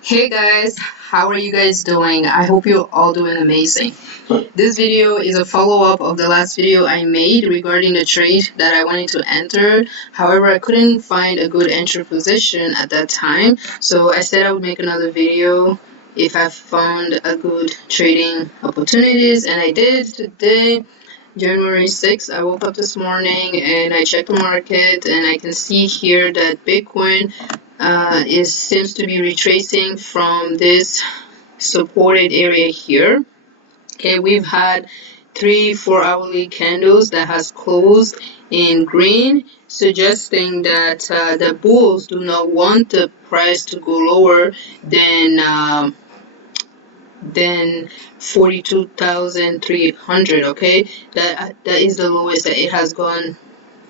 Hey guys, how are you guys doing? I hope you're all doing amazing. This video is a follow-up of the last video I made regarding the trade that I wanted to enter. However, I couldn't find a good entry position at that time, so I said I would make another video if I found a good trading opportunities, and I did today. January 6th, I woke up this morning and I checked the market, and I can see here that Bitcoin seems to be retracing from this supported area here. Okay, we've had 3 4 hourly candles that has closed in green, suggesting that the bulls do not want the price to go lower than 42,300. Okay, that is the lowest that it has gone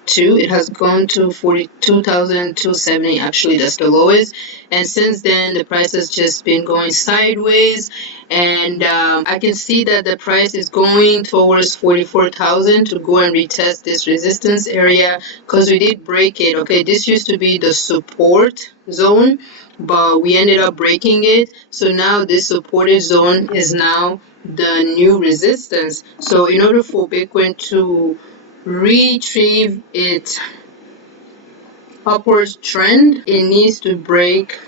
to. It has gone to 42,270. Actually, that's the lowest, and since then the price has just been going sideways, and I can see that the price is going towards 44,000 to go and retest this resistance area, because we did break it. Okay, this used to be the support zone, but we ended up breaking it, so now this supported zone is now the new resistance. So in order for Bitcoin to retrieve its upward trend, it needs to break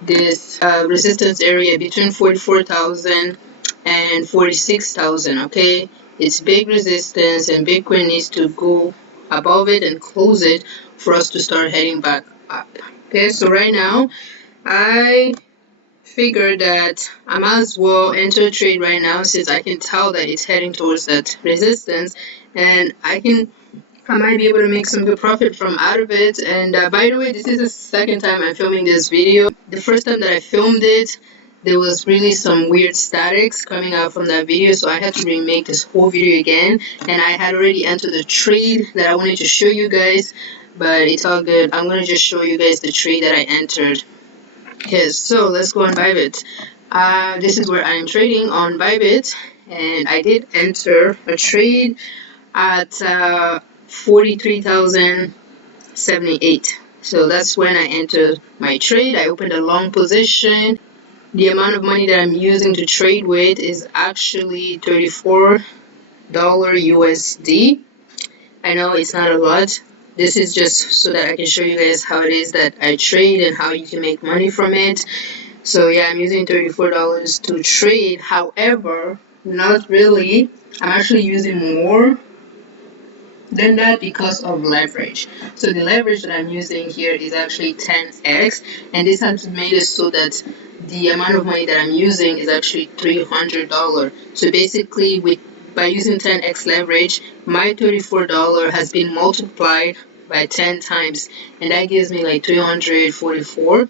this resistance area between 44,000 and 46,000. Okay, it's big resistance, and Bitcoin needs to go above it and close it for us to start heading back up. Okay, so right now I figured that I might as well enter a trade right now, since I can tell that it's heading towards that resistance, and I might be able to make some good profit from out of it. And by the way, this is the second time I'm filming this video. The first time that I filmed it, there was really some weird statics coming out from that video, so I had to remake this whole video again, and I had already entered the trade that I wanted to show you guys, but it's all good. I'm going to just show you guys the trade that I entered. Okay, so let's go on Bybit. This is where I am trading on Bybit, and I did enter a trade at 43,078. So that's when I entered my trade. I opened a long position. The amount of money that I'm using to trade with is actually $34 USD. I know it's not a lot. This is just so that I can show you guys how it is that I trade and how you can make money from it. So yeah, I'm using $34 to trade. However, not really. I'm actually using more than that because of leverage. So the leverage that I'm using here is actually 10x, and this has made it so that the amount of money that I'm using is actually $300. So basically, by using 10x leverage, my $34 has been multiplied by 10 times, and that gives me like 344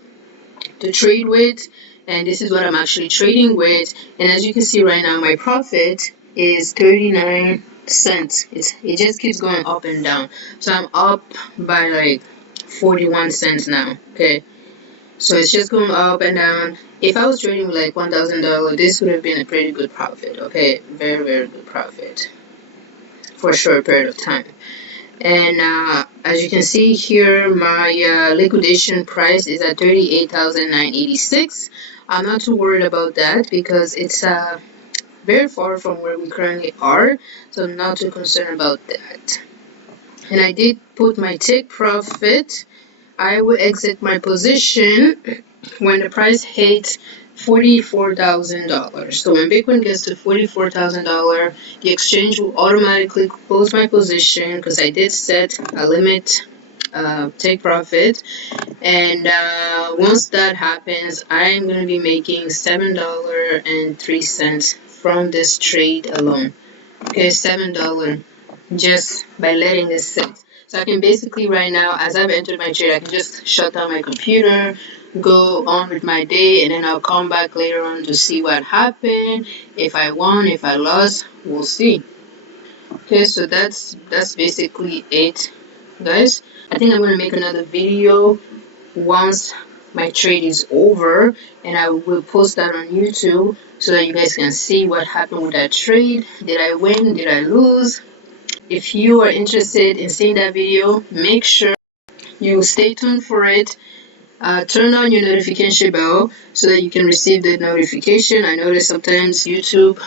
to trade with. And this is what I'm actually trading with, and as you can see right now, my profit is 39 cents. It just keeps going up and down, so I'm up by like 41 cents now. Okay, so it's just going up and down. If I was trading with like $1,000, this would have been a pretty good profit. Okay, very good profit for a short period of time. And as you can see here, my liquidation price is at 38,986. I'm not too worried about that because it's very far from where we currently are, so I'm not too concerned about that. And I did put my take profit. I will exit my position when the price hits $44,000. So when Bitcoin gets to $44,000, the exchange will automatically close my position because I did set a limit take profit, and once that happens, I'm going to be making $7.03 from this trade alone. Okay, $7 just by letting this sit. So I can basically right now, as I've entered my trade, I can just shut down my computer, go on with my day, and then I'll come back later on to see what happened. If I won, if I lost, we'll see. Okay, so that's basically it, guys. I think I'm going to make another video once my trade is over, and I will post that on YouTube so that you guys can see what happened with that trade. Did I win? Did I lose? If you are interested in seeing that video, make sure you stay tuned for it. turn on your notification bell so that you can receive the notification. I notice sometimes YouTube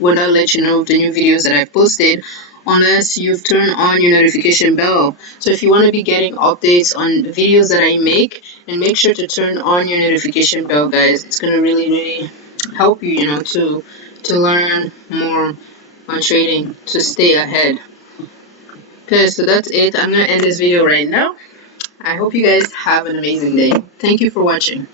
will not let you know of the new videos that I've posted unless you've turned on your notification bell. So if you want to be getting updates on videos that I make, and make sure to turn on your notification bell, guys. It's gonna really help you, to learn more on trading, to stay ahead. Okay, so that's it. I'm gonna end this video right now. I hope you guys have an amazing day. Thank you for watching.